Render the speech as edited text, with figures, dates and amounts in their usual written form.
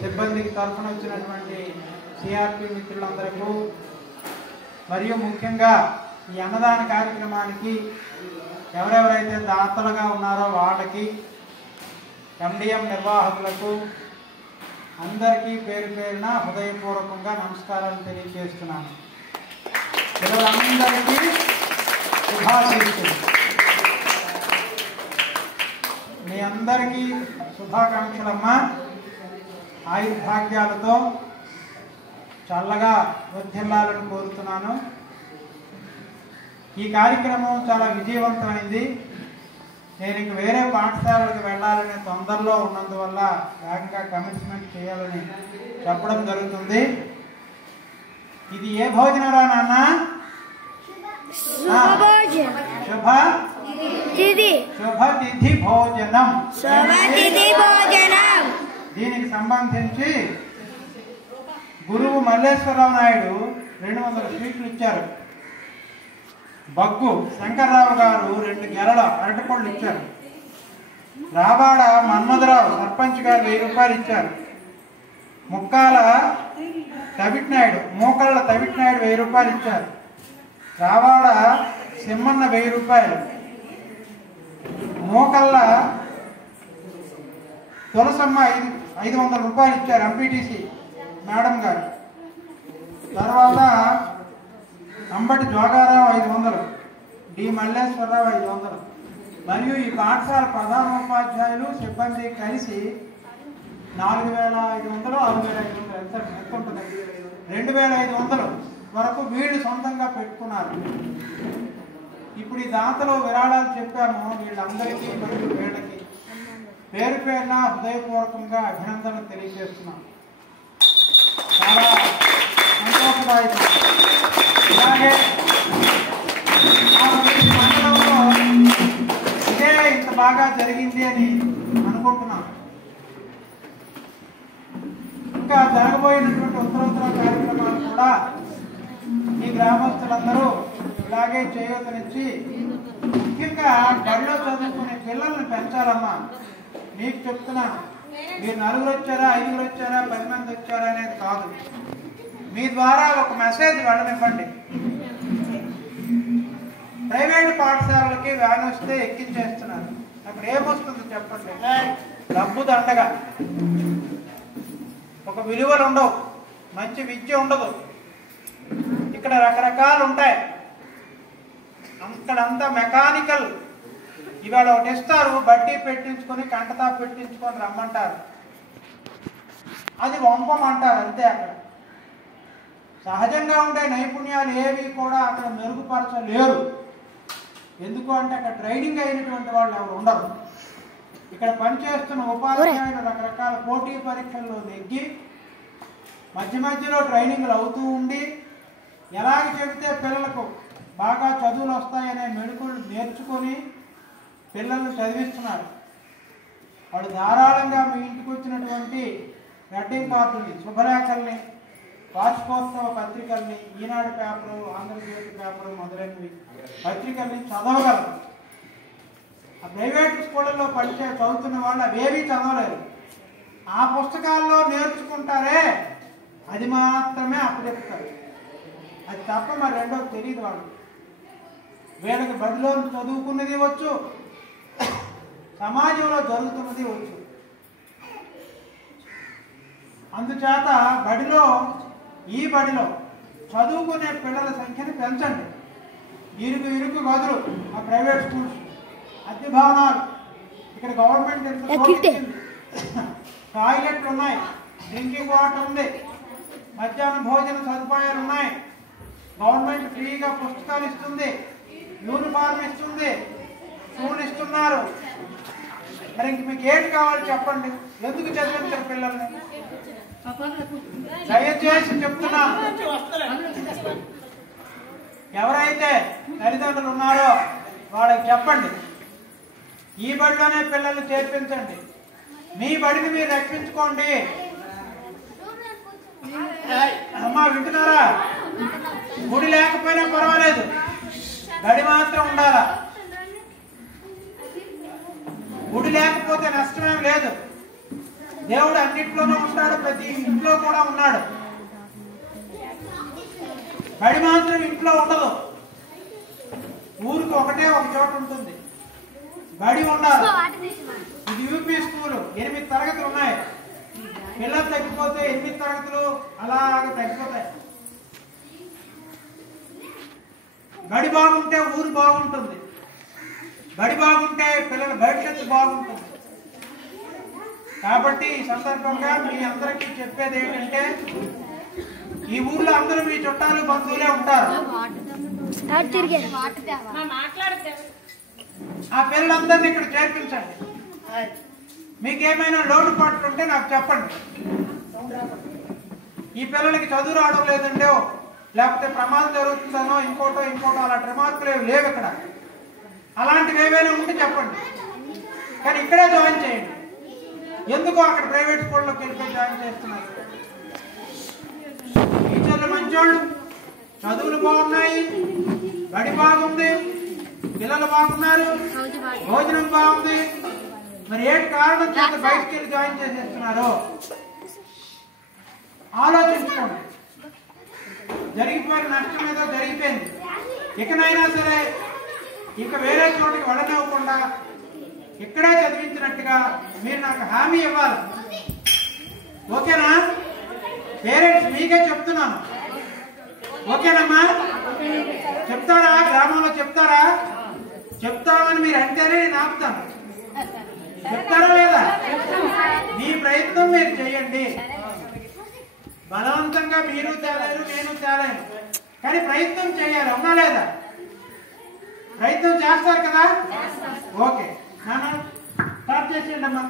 సిబ్బందికి తరఫున వచ్చినటువంటి సిఆర్పి మిత్రులందరికీ మరియు ముఖ్యంగా ఈ అన్నదాన కార్యక్రమానికి ఎవరెవరైతే దాతలుగా ఉన్నారో వాళ్ళకి, ఎండిఎం నిర్వాహకులకు అందరికీ పేరు పేరున హృదయపూర్వకంగా నమస్కారాలు తెలియజేస్తున్నాను. పిల్లలందరికీ శుభాశీస్సులు. మీ అందరికీ శుభాకాంక్షలమ్మా. ఆయుర్భాగ్యాలతో చల్లగా వర్ధిల్లాలని కోరుతున్నాను. ఈ కార్యక్రమం చాలా విజయవంతమైంది. నేను ఇంక వేరే పాఠశాలలకు వెళ్ళాలనే తొందరలో ఉన్నందువల్ల వేగంగా కమిట్మెంట్ చేయాలని చెప్పడం జరుగుతుంది. ఇది ఏ భోజనరా నాన్న? శుభతిథి భోజనం. దీనికి సంబంధించి గురువు మల్లేశ్వరరావు నాయుడు 200 స్వీట్లు ఇచ్చారు. బగ్గు శంకర్రావు గారు 2 గెలల అరటిపళ్ళు ఇచ్చారు. రావాడ మన్మధరావు సర్పంచ్ గారు 1000 రూపాయలు ఇచ్చారు. ముక్కాల తవిట్నాయుడు మోకళ్ళ తవిట్నాయుడు 1000 రూపాయలు ఇచ్చారు. రావాడ సింహన్న 1000 రూపాయలు. మోకళ్ళ తులసమ్మ 500 రూపాయలు ఇచ్చారు ఎంపీటీసీ మేడం గారు. తర్వాత అంబటి జోగారావు 500, డి మల్లేశ్వరరావు 500 మరియు ఈ పాఠశాల ప్రధానోపాధ్యాయులు సిబ్బంది కలిసి 4500, 6500 ఎంత ఉంటుంది? 2500 వరకు వీళ్ళు సొంతంగా పెట్టుకున్నారు. ఇప్పుడు ఈ దాతలో విరాళాలు చెప్పాము. వీళ్ళందరికీ మరియు వీళ్ళకి పేరు పేరున హృదయపూర్వకంగా అభినందనలు తెలియజేస్తున్నాం. చాలా సంతోషదాయకం. అలాగే మండలంలో ఇదే ఇంత బాగా జరిగింది అని అనుకుంటున్నాం. ఇంకా జరగబోయినటువంటి ఉత్తరోత్తర కార్యక్రమాలు కూడా ఈ గ్రామస్తులందరూ ఇలాగే చేయూతనిచ్చి ముఖ్యంగా బడిలో చదువుకునే పిల్లల్ని పెంచాలమ్మా. మీకు చెప్తున్నాను, మీరు 4 వచ్చారా, 5 వచ్చారా, 10 మంది వచ్చారా అనేది కాదు. మీ ద్వారా ఒక మెసేజ్ వెళ్ళనివ్వండి. ప్రైవేటు పాఠశాలలకి వ్యాన్ వస్తే ఎక్కించేస్తున్నారు. అక్కడ ఏమొస్తుంది చెప్పండి? డబ్బు దండగా, ఒక విలువలు ఉండవు, మంచి విద్య ఉండదు. ఇక్కడ రకరకాలు ఉంటాయి. అక్కడంతా మెకానికల్. ఇవాళ ఒకటి ఇస్తారు, బడ్డీ పెట్టించుకొని కంటతా పెట్టించుకొని రమ్మంటారు, అది వంపమంటారు అంతే. అక్కడ సహజంగా ఉండే నైపుణ్యాలు ఏవి కూడా అక్కడ మెరుగుపరచలేరు. ఎందుకు అంటే అక్కడ ట్రైనింగ్ అయినటువంటి వాళ్ళు ఎవరు ఉండరు. ఇక్కడ పనిచేస్తున్న ఉపాధ్యాయులు రకరకాల పోటీ పరీక్షల్లో నెగ్గి మధ్య మధ్యలో ట్రైనింగ్లు అవుతూ ఉండి ఎలాగ చెబితే పిల్లలకు బాగా చదువులు వస్తాయనే మెళుకులు నేర్చుకొని పిల్లల్ని చదివిస్తున్నారు. వాడు ధారాళంగా మీ ఇంటికి వచ్చినటువంటి వెడ్డింగ్ కార్డుని, శుభలేఖల్ని, వార్షికోత్సవ పత్రికల్ని, ఈనాడు పేపరు, ఆంధ్రజ్యోతి పేపరు మొదలైనవి పత్రికల్ని చదవగలరు. ఆ ప్రైవేట్ స్కూళ్ళల్లో చదువుతున్న వాళ్ళు అవేవీ చదవలేరు. ఆ పుస్తకాల్లో నేర్చుకుంటారే అది మాత్రమే అప్పచెప్తారు. అది తప్ప మరి రెండోది తెలియదు వాళ్ళు. వీళ్ళకి బడిలో చదువుకున్నది వచ్చు, సమాజంలో జరుగుతున్నది వచ్చు. అందుచేత ఈ బడిలో చదువుకునే పిల్లల సంఖ్యను పెంచండి. ఇరుకు గదులు ఆ ప్రైవేట్ స్కూల్స్, అద్దె భవనాలు. ఇక్కడ గవర్నమెంట్ టాయిలెట్లు ఉన్నాయి, డ్రింకింగ్ వాటర్ ఉంది, మధ్యాహ్నం భోజన సదుపాయాలు ఉన్నాయి, గవర్నమెంట్ ఫ్రీగా పుస్తకాలు ఇస్తుంది, యూనిఫార్మ్ ఇస్తుంది, స్కూల్ ఇస్తున్నారు. మరి ఇంక మీకు ఏంటి కావాలి చెప్పండి? ఎందుకు చదివించారు పిల్లల్ని? దయచేసి చెప్తున్నా, ఎవరైతే తల్లిదండ్రులు ఉన్నారో వాళ్ళకి చెప్పండి, ఈ బడిలోనే పిల్లల్ని చేర్పించండి. మీ బడిని మీరు రక్షించుకోండి. అమ్మా వింటున్నారా? గుడి లేకపోయినా పర్వాలేదు, బడి మాత్రం ఉండాలా. గుడి లేకపోతే నష్టమేం లేదు. దేవుడు అన్నింటిలోనూ ఉంటాడు, ప్రతి ఇంట్లో కూడా ఉన్నాడు. బడి మాత్రం ఇంట్లో ఉండదు, ఊరికి ఒకటే ఒక చోట ఉంటుంది. బడి ఉండాలి. ఇది యూపీ స్కూల్, 8 తరగతులు ఉన్నాయి. పిల్లలు తగ్గిపోతే 8 తరగతులు అలాగ తగ్గిపోతాయి. బడి బాగుంటే ఊరు బాగుంటుంది, బడి బాగుంటే పిల్లల భవిష్యత్తు బాగుంటుంది. కాబట్టి ఈ సందర్భంగా మీ అందరికీ చెప్పేది ఏంటంటే, ఈ ఊర్లో అందరూ మీ చుట్టాలు బంధువులే ఉంటారు. ఆ పిల్లలందరినీ ఇక్కడ చేర్పించండి. మీకేమైనా లోటుపాట్లు ఉంటే నాకు చెప్పండి. ఈ పిల్లలకి చదువు రావడం లేదండో, లేకపోతే ప్రమాదం జరుగుతుందనో, ఇంకోటో అలాంటి రిమార్కులు లేవు ఇక్కడ. అలాంటివి ఏవైనా ఉంటే చెప్పండి, కానీ ఇక్కడే జాయిన్ చేయండి. ఎందుకు అక్కడ ప్రైవేట్ స్కూల్లోకి వెళ్ళిపోయి జాయిన్ చేస్తున్నారు? టీచర్లు మంచోళ్ళు, చదువులు బాగున్నాయి, బడి బాగుంది, పిల్లలు బాగున్నారు, భోజనం బాగుంది. మరి ఏంటి కారణం చేత బయటికి వెళ్ళి జాయిన్ చేసేస్తున్నారు? ఆలోచించుకోండి. జరిగిపోయిన నష్టం ఏదో జరిగిపోయింది. ఇకనైనా సరే ఇక వేరే చోటికి వెళ్ళనివ్వకుండా ఇక్కడే చదివించినట్టుగా మీరు నాకు హామీ ఇవ్వాలి. ఓకేనా? పేరెంట్స్ మీకే చెప్తున్నాను. ఓకేనమ్మా? చెప్తారా? గ్రామంలో చెప్తారా? చెప్తామని మీరు అంటేనే నేను ఆపుతాను. చెప్తారా లేదా? మీ ప్రయత్నం మీరు చేయండి. బలవంతంగా మీరు తేలేరు, నేను తేలేను, కానీ ప్రయత్నం చేయాలి. అవునా లేదా? ప్రయత్నం చేస్తారు కదా? ఓకే నాన్న, స్టార్ట్ చేసేయండి అమ్మా.